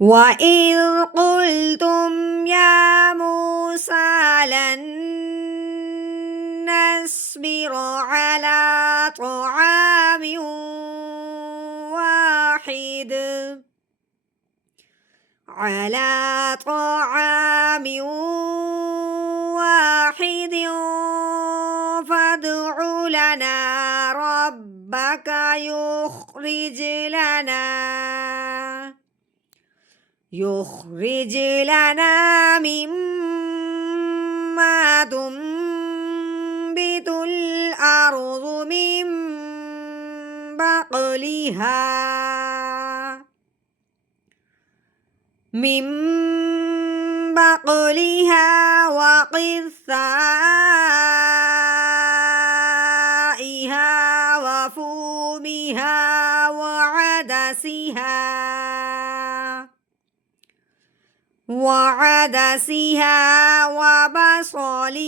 وإذ قلتم يا موسى لن نصبر على طعام واحد فادع لنا ربك يخرج لنا مما تنبت الأرض من بقلها وقثائها وفومها وعدسها وبصلها